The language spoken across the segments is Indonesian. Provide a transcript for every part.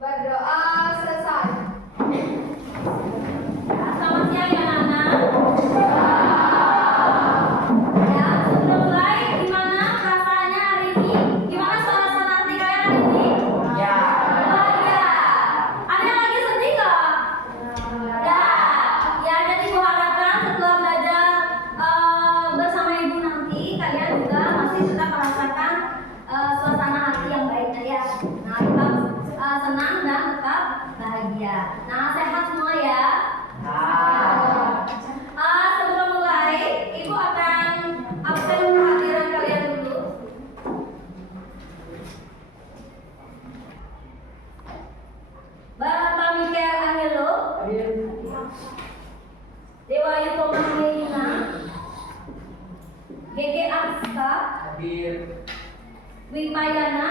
Berdoa selesai. Selamat siang ya anak-anak. Ya, sebelum mulai, gimana rasanya hari ini? Gimana suasana hati kalian hari ini? Ya. Bahagia. Ada yang lagi sedih nggak? Ya. Ya, jadi gua harapkan setelah belajar bersama ibu nanti, kalian juga masih tetap merasakan suasana hati yang baik ya. Nah, tetap senang dan tetap bahagia. Nah, sehat semua ya. Sebelum mulai, ibu akan absen kehadiran kalian dulu. Barata Michael Angelo, Dewa Yuto Mangelina, Gege Aska, Wipayana,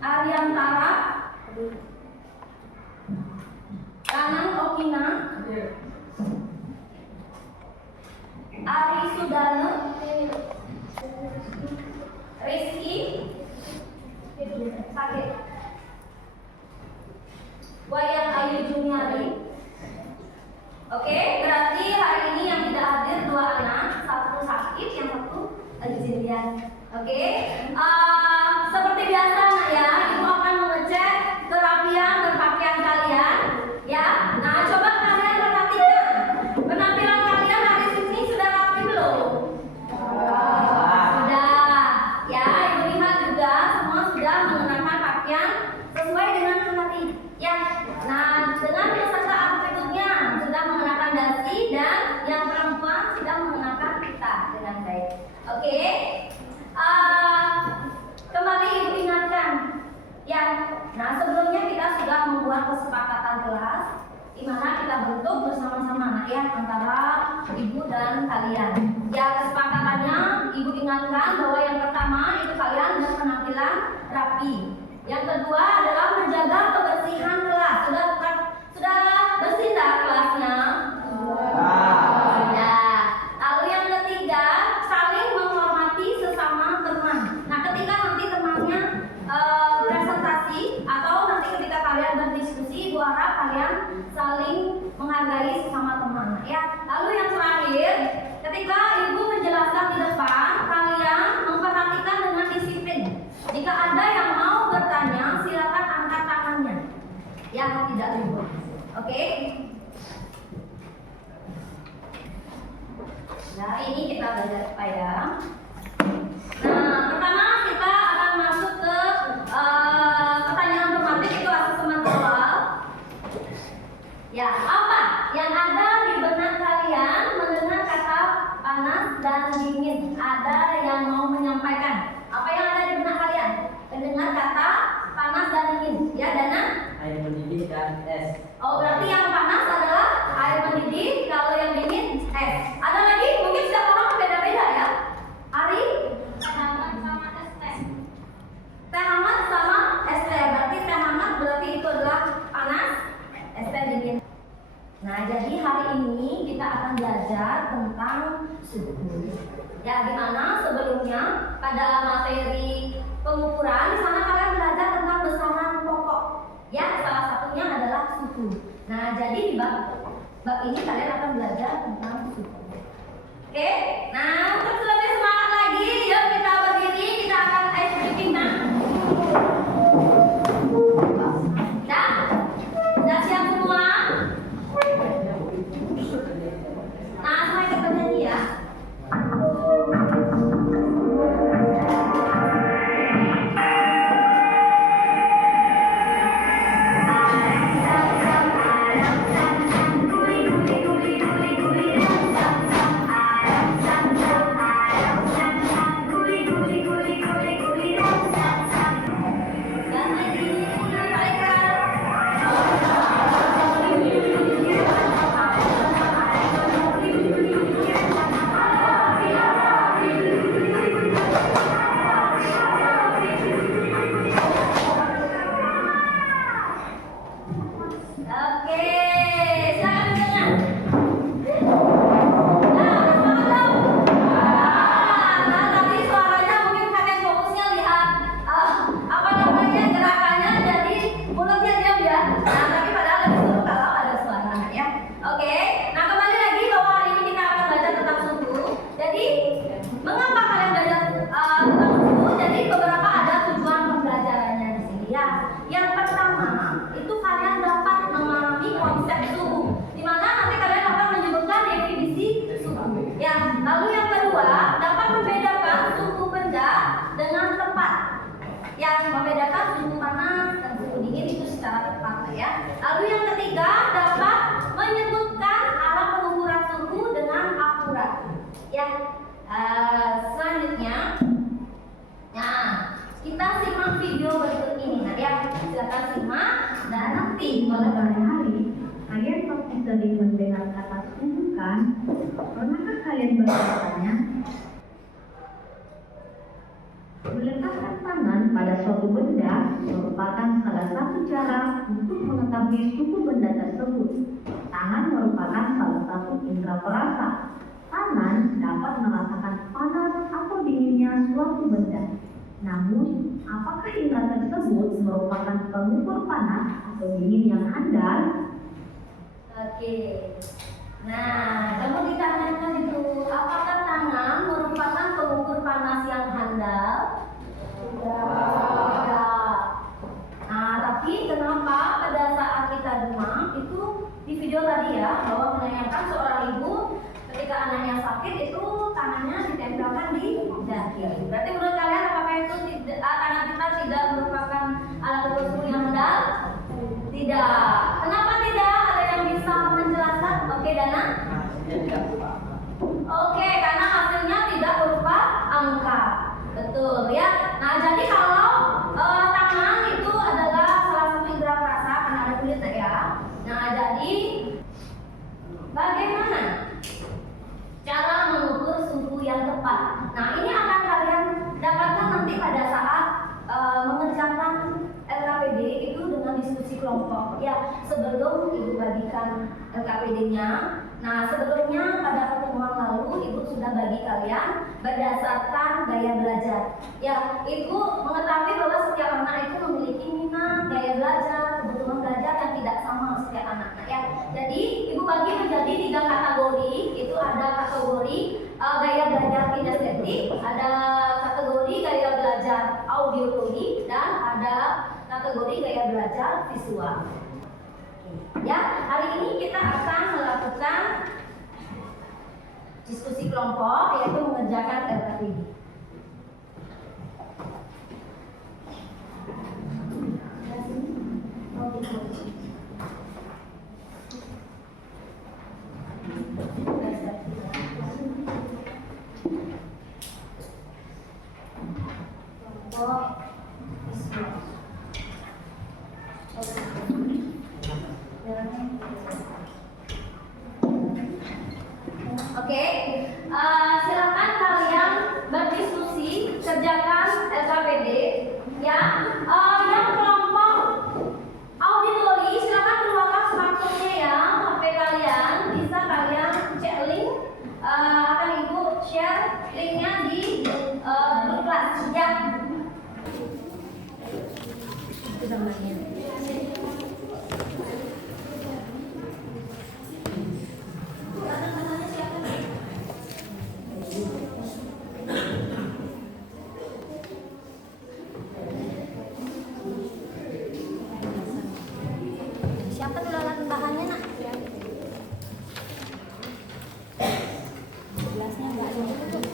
Ariantara, Kanang Okina, Ari Sudana, Rizky, Sakit, Wayang Ayu Juniari. Oke, berarti hari ini yang tidak hadir dua anak, satu sakit, yang satu izin lihat. Oke, seperti biasa anak ya, ibu akan mengecek kerapian berpakaian kalian. Ya, nah coba kalian perhatikan penampilan kalian hari ini sudah rapi belum? Sudah. Ya, ibu lihat juga semua sudah mengenakan pakaian sesuai dengan hari. Ya, nah dengan peserta berikutnya sudah mengenakan dasi dan yang perempuan sudah mengenakan pita dengan baik. Oke. Kembali ibu ingatkan ya. Nah sebelumnya kita sudah membuat kesepakatan kelas di mana kita bentuk bersama-sama ya antara ibu dan kalian. Ya kesepakatannya ibu ingatkan bahwa yang pertama itu kalian berpenampilan rapi. Yang kedua adalah menjaga kebersihan kelas. Sudah bersih tak kelasnya? Sudah. Lalu yang ketiga saling menghormati sesama teman. Nah ketika nanti temannya presentasi atau nanti ketika kalian berdiskusi, ibu harap kalian saling menghargai sesama teman ya. Lalu yang terakhir, ketika ibu menjelaskan di depan, kalian memperhatikan dengan disiplin. Jika ada yang mau bertanya, silakan angkat tangannya. Ya, tidak ribut. Oke? Nah, ini kita belajar supaya. Nah, pertama kita akan masuk ke pertanyaan otomatis itu asesmen awal. Ya, apa yang ada di benak kalian mendengar kata panas dan dingin? Ada yang mau menyampaikan? Apa yang ada di benak kalian mendengar kata panas dan dingin? Ya, Dana? Air mendidih dan es. Oh, berarti yang panas adalah air mendidih, kalau yang dingin es. Ada lagi? Mungkin setiap orang beda-beda ya. Ari? Teh hangat sama es teh. Teh hangat sama es teh. Berarti teh hangat berarti itu adalah panas, es teh dingin. Nah, jadi hari ini kita akan belajar tentang suhu. Ya, di mana sebelumnya pada materi pengukuran di sana kalian belajar tentang besaran pokok. Ya, salah satunya adalah suhu. Nah, jadi di bab ini kalian akan belajar tentang suhu. Oke, nah untuk lebih semangat lagi, yuk kita berdiri, kita akan ice breaking nah. Sudah siap semua? Nah, saya ikut bernyanyi ya. membedakan suhu panas dan suhu dingin itu secara tepat ya. Lalu yang ketiga, dapat menyebutkan alat pengukuran suhu dengan akurat. Ya, selanjutnya, nah kita simak video berikut ini. Nah ya, silakan simak dan nanti Pada hari-hari, kalian pasti sering mendengar kata suhu kan? Pernahkah kalian bertanya? Meletakkan tangan pada suatu benda merupakan salah satu cara untuk mengetahui suhu benda tersebut. Tangan merupakan salah satu indera perasa. Tangan dapat merasakan panas atau dinginnya suatu benda. Namun, apakah indera tersebut merupakan pengukur panas atau dingin yang handal? oke. Nah, kamu ditanyakan itu, apakah tangan merupakan pengukur panas yang handal? Tidak. Nah, tapi kenapa pada saat kita demam itu di video tadi ya, bahwa menanyakan seorang ibu ketika anaknya sakit itu tangannya ditempelkan di dahi. Berarti menurut kalian apakah itu tangan kita tidak merupakan alat ukur suhu yang handal? Tidak. Kenapa tidak? Ada yang bisa menjelaskan? Oke, Dana? Oke, karena hasilnya tidak berupa angka. Betul ya. Nah, jadi kalau tangan itu adalah salah satu indera perasa karena ada kulitnya ya. Nah, jadi bagaimana cara mengukur suhu yang tepat? Nah, ini akan kalian dapatkan nanti pada saat mengerjakan LKPD itu dengan diskusi kelompok. Ya, sebelum Ibu bagikan LKPD-nya. Nah, sebelumnya pada pertemuan lalu Ibu sudah bagi kalian berdasarkan gaya belajar. Ya, Ibu mengetahui bahwa setiap anak itu memiliki minat, gaya belajar, kebutuhan belajar yang tidak sama setiap anak. Nah, ya, jadi Ibu bagi menjadi 3 kategori. Itu ada kategori gaya belajar kinestetik, ada kategori gaya belajar audiologi, dan ada kategori gaya belajar visual. Ya, hari ini kita akan melakukan diskusi kelompok, yaitu mengerjakan LKPD. Oke, silakan kalian berdiskusi, kerjakan LKPD. Ya, yang kelompok auditori silakan keluarkan smartphone-nya ya, HP kalian bisa kalian cek link. Akan Ibu share linknya di grup kelas ya. Itu namanya. Siapa dulu alat bahannya nak? Gelasnya nggak ada tutup.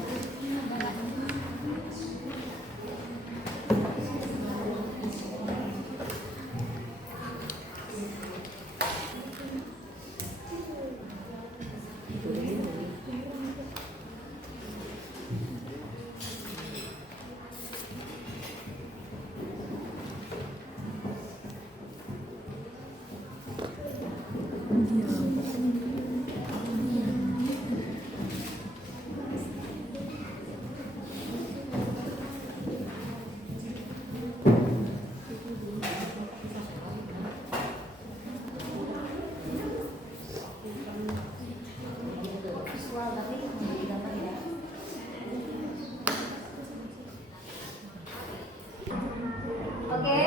Oke,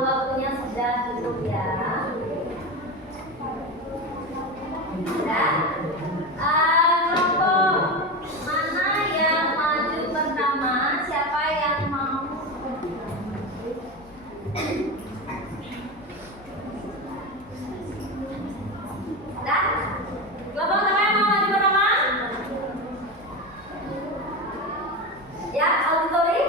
waktunya sudah cukup ya. Dan kelompok mana yang maju pertama? Siapa yang mau? Dan kelompok mana yang mau maju pertama? Ya, auditori.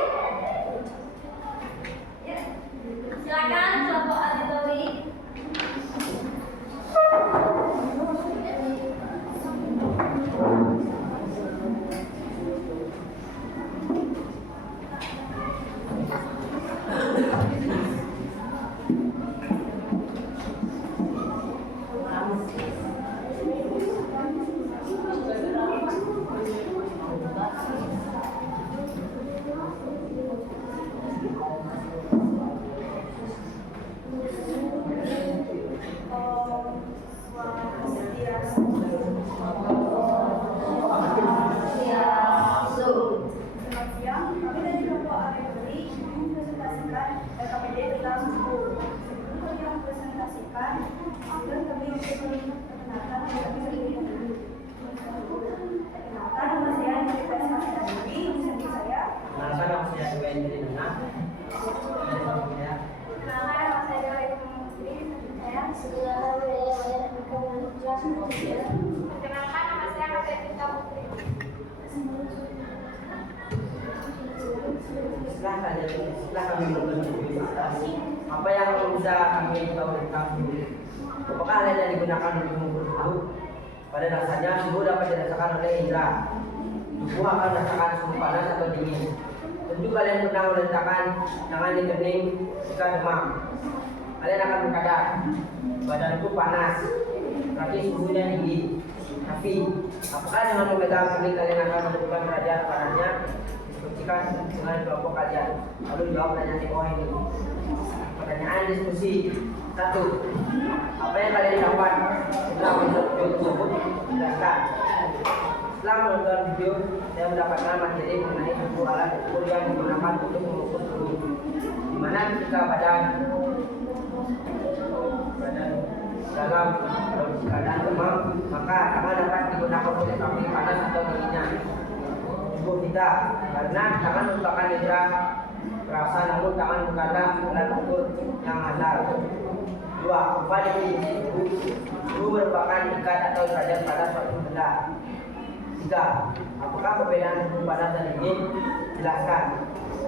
Ya. Perkenalkan, nama saya Dewa Ibu Putri. Saya Perkenalkan, nama saya Kapten Tika Putri. Setelah kami berkomunikasi, apa yang bisa kami tahu tentang suhu? Apakah alat yang digunakan untuk mengukur suhu? Pada dasarnya suhu dapat dirasakan oleh indera. Tubuh akan merasakan suhu panas atau dingin. Tentu kalian pernah meletakkan tangan di kening jika demam. Kalian akan berkata, badanku panas, berarti suhunya tinggi. Tapi, apakah dengan memegang kening kalian akan menentukan derajat panasnya? Diskusikan dengan kelompok kalian. Lalu jawab pertanyaan di bawah ini. Pertanyaan diskusi. 1. Apa yang kalian dapat setelah menonton video tersebut? Jelaskan. Setelah menonton video, saya mendapatkan materi mengenai suhu alat ukur yang digunakan untuk mengukur suhu. Di mana ketika badan dalam keadaan demam, maka tangan dapat digunakan untuk mencapai panas atau dinginnya tubuh kita, karena tangan merupakan indera perasa, namun tangan bukanlah alat ukur yang handal. 2. Apa definisi suhu? Suhu merupakan tingkat atau derajat pada suatu benda. 3. Apakah perbedaan suhu panas dan dingin? Jelaskan.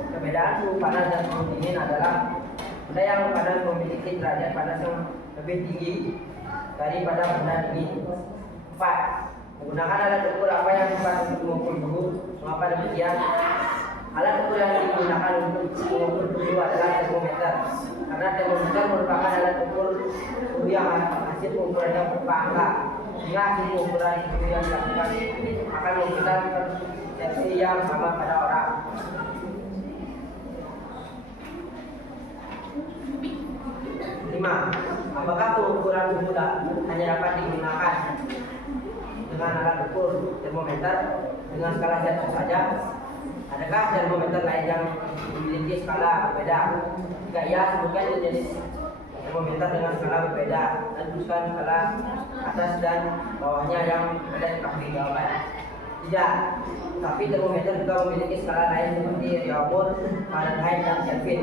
Perbedaan suhu panas dan suhu dingin adalah benda yang panas memiliki derajat panas yang lebih tinggi daripada benda dingin. 4. Menggunakan alat ukur apa yang dipakai untuk mengukur suhu? Mengapa demikian? Alat ukur yang digunakan untuk mengukur suhu adalah termometer. Karena termometer merupakan alat ukur suhu yang hasil pengukurannya berupa angka. Sehingga hasil pengukuran suhu yang dilakukan akan memberikan persepsi yang sama pada orang. 5. Apakah pengukuran suhu hanya dapat digunakan dengan alat ukur termometer dengan skala satu saja? Adakah termometer lain yang memiliki skala berbeda? Jika iya, sebutkan jenis termometer dengan skala berbeda dan tuliskan skala atas dan bawahnya yang kalian ketahui jawaban. Tidak, tapi termometer juga memiliki skala lain seperti Raumer, Fahrenheit, dan Kelvin.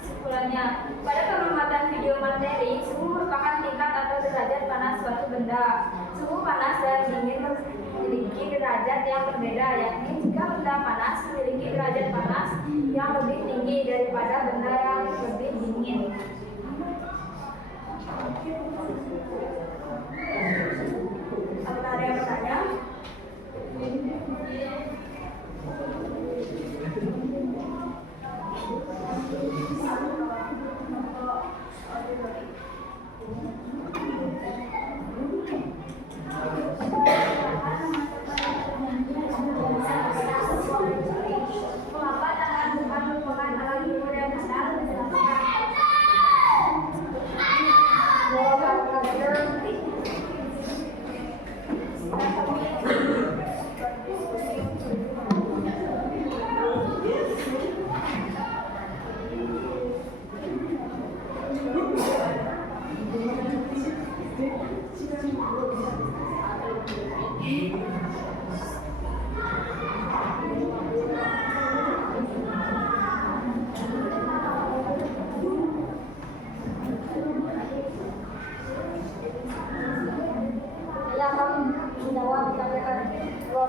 Kesimpulannya, pada pengamatan video materi, suhu merupakan tingkat atau derajat panas suatu benda. Suhu panas dan dingin memiliki derajat yang berbeda, yakni jika benda panas memiliki derajat panas yang lebih tinggi daripada benda yang lebih dingin. Apakah ada yang bertanya? Mengapa tangan bukan merupakan alat ukur yang handal?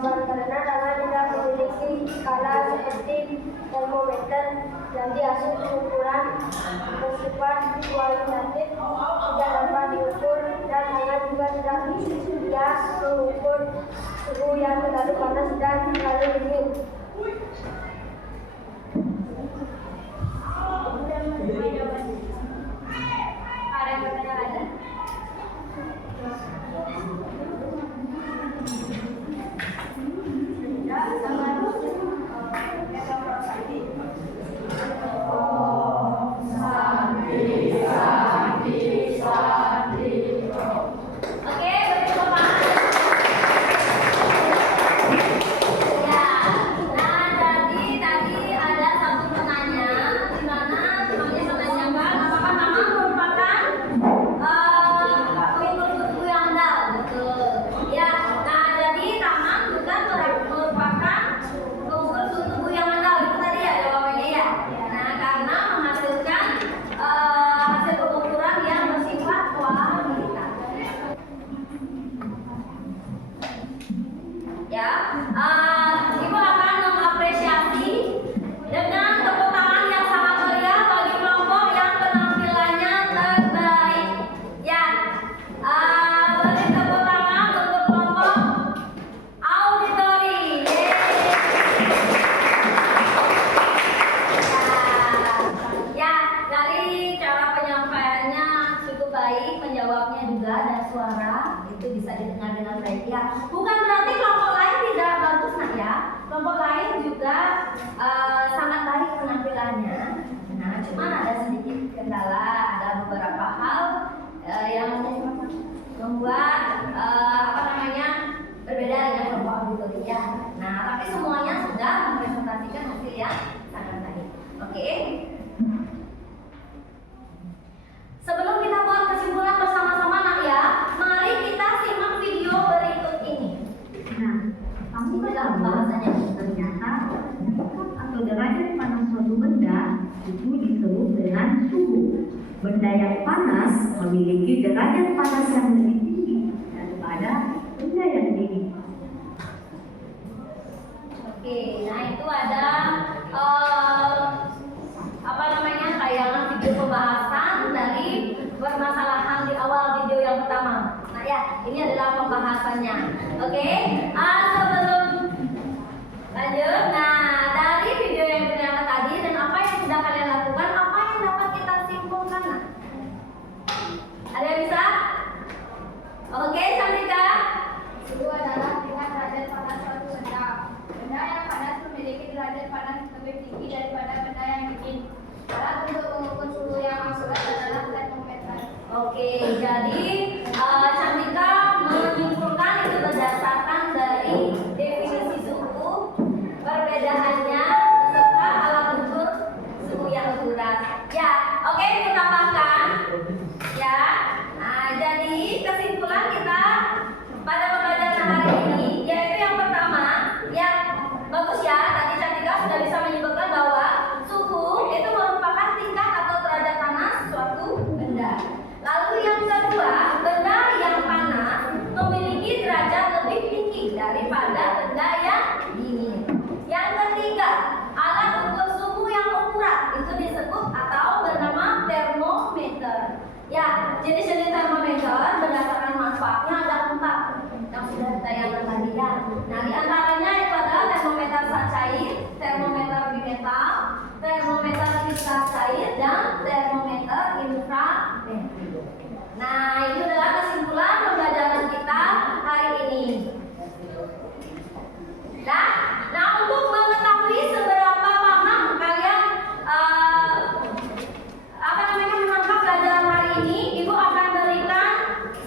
Karena tangan tidak memiliki skala seperti termometer yang hasil pengukuran bersifat kualitatif tidak dapat diukur, dan tangan juga tidak bisa mengukur suhu yang terlalu panas dan terlalu dingin. Ada yang bertanya lagi? Oke, bertepuk tangan. Ya. itu bisa didengar dengan baik ya. Bukan berarti kelompok lain tidak bagus nak ya. Kelompok lain juga sangat baik penampilannya. Nah, cuma ada sedikit kendala, ada beberapa hal yang membuat berbeda dengan kelompok auditoria. Nah, tapi semuanya sudah mempresentasikan hasil yang sangat baik. Oke. Sebelum kita buat kesimpulan bersama-sama nak ya, mari kita simak video berikut ini. Nah, kamu Inilah tahu bahasanya. ternyata atau derajat panas suatu benda itu disebut dengan suhu. Benda yang panas memiliki derajat panas yang lebih tinggi daripada benda yang dingin. Oke, nah itu ada tayangan video pembahasan dari permasalahan di awal video yang pertama. Nah ya, ini adalah pembahasannya. Oke, sebelum lanjut, nah dari video yang pertama tadi dan apa yang sudah kalian lakukan, apa yang dapat kita simpulkan? Nah? Ada yang bisa? Oke, Cantika. Suhu adalah tingkat derajat panas suatu benda. Benda yang panas memiliki derajat panas lebih tinggi daripada benda yang dingin. Alat untuk mengukur suhu yang akurat adalah termometer. Oke, jadi Cantika menyimpulkan itu berdasarkan dari definisi suhu, perbedaannya serta alat ukur suhu yang akurat. Ya, oke, kita tambahkan. Ya, nah jadi kesimpulan kita pada pembelajaran hari ini yaitu yang pertama, yang bagus ya. Tadi Cantika sudah bisa menyebutkan bahwa suhu itu merupakan tingkat atau derajat panas suatu benda. Lalu yang kedua, benda yang panas memiliki derajat lebih tinggi daripada benda yang dingin. Yang ketiga, alat ukur suhu yang akurat itu disebut atau bernama termometer. Ya, jenis-jenis termometer berdasarkan manfaatnya ada 4 yang sudah ditayangkan tadi ya. Nah, di antaranya itu adalah termometer zat cair, termometer bimetal, termometer kristal cair, dan termometer inframerkuri. Nah, itu adalah kesimpulan pembelajaran kita hari ini. Nah, untuk mengetahui seberapa paham kalian menangkap pelajaran hari ini, Ibu akan berikan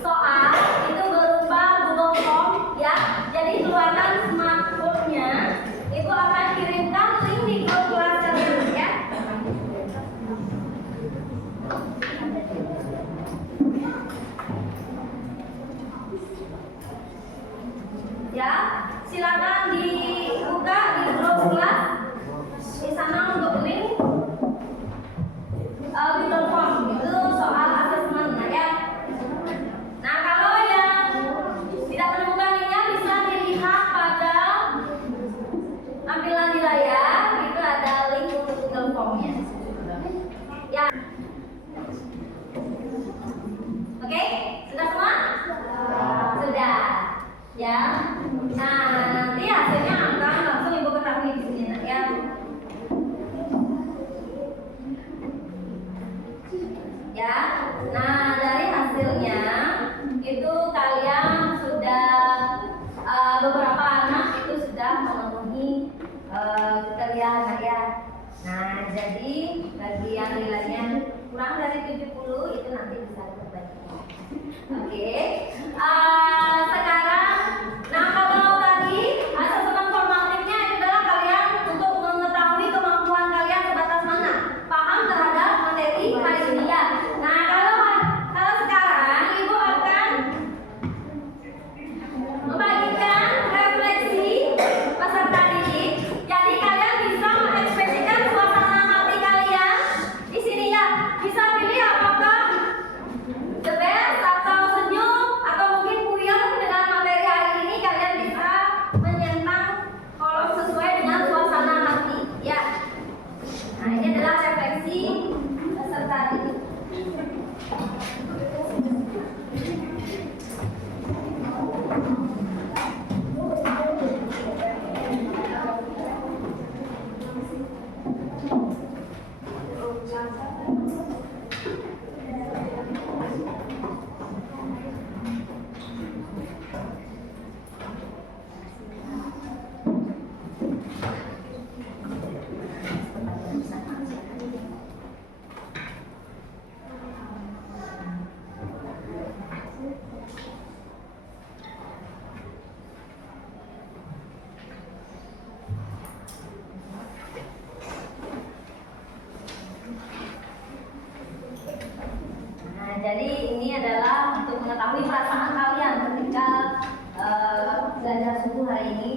soal itu berupa Google Form ya. Jadi keluarkan smartphone-nya, Ibu akan kirimkan link di grup kelas kalian ya. Ya, silakan dibuka di grup kelas. Di sana untuk link Google Form itu soal asesmen ya. Nah, kalau yang tidak menemukan linknya bisa dilihat pada tampilan di layar. Itu ada link untuk Google Form-nya. Ya. Oke, sudah semua? Sudah. Ya. Nah, nanti hasilnya akan langsung Ibu ketahui di sini ya. Ya. Nah, dari hasilnya itu kalian sudah beberapa anak itu sudah memenuhi kriteria ya. Nah, jadi bagi yang nilainya kurang dari 70 itu nanti bisa diperbaiki. Oke. Sekarang, nah kalau tadi asesmen formatifnya adalah kalian untuk mengetahui kemampuan kalian sebatas mana paham terhadap materi hari ini ya. Nah, kalau sekarang Ibu akan membagikan refleksi peserta didik. Jadi kalian bisa mengekspresikan suasana hati kalian di sini ya. Bisa pilih apakah the best atau senyum atau mungkin kuya jadi ini adalah untuk mengetahui perasaan kalian ketika belajar suku hari ini.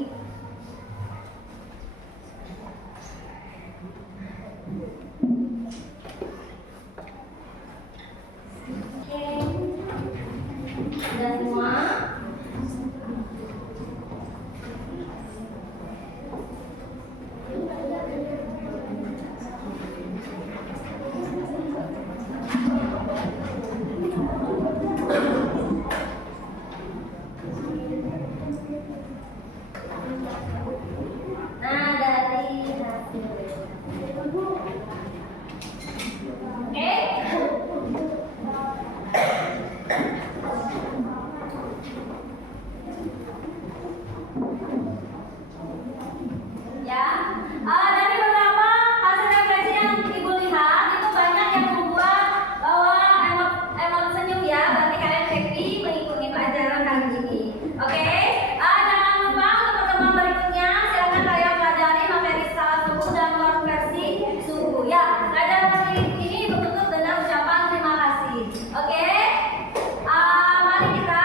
Oke, sudah semua. Nah, dari hasil. Oke. Ya, dari beberapa hasil refleksi yang ibu lihat itu banyak yang membuat bahwa emot senyum ya, berarti kalian happy mengikuti pelajaran kali ini. Oke, jangan lupa untuk pertemuan berikutnya silakan kalian pelajari materi salah suku dan konversi suku ya. Pelajaran kali ini bertutup dengan ucapan terima kasih. Oke, mari kita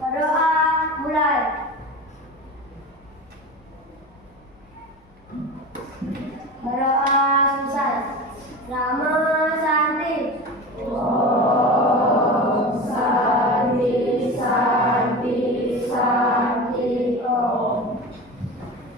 berdoa mulai. Berdoa Susan. Nama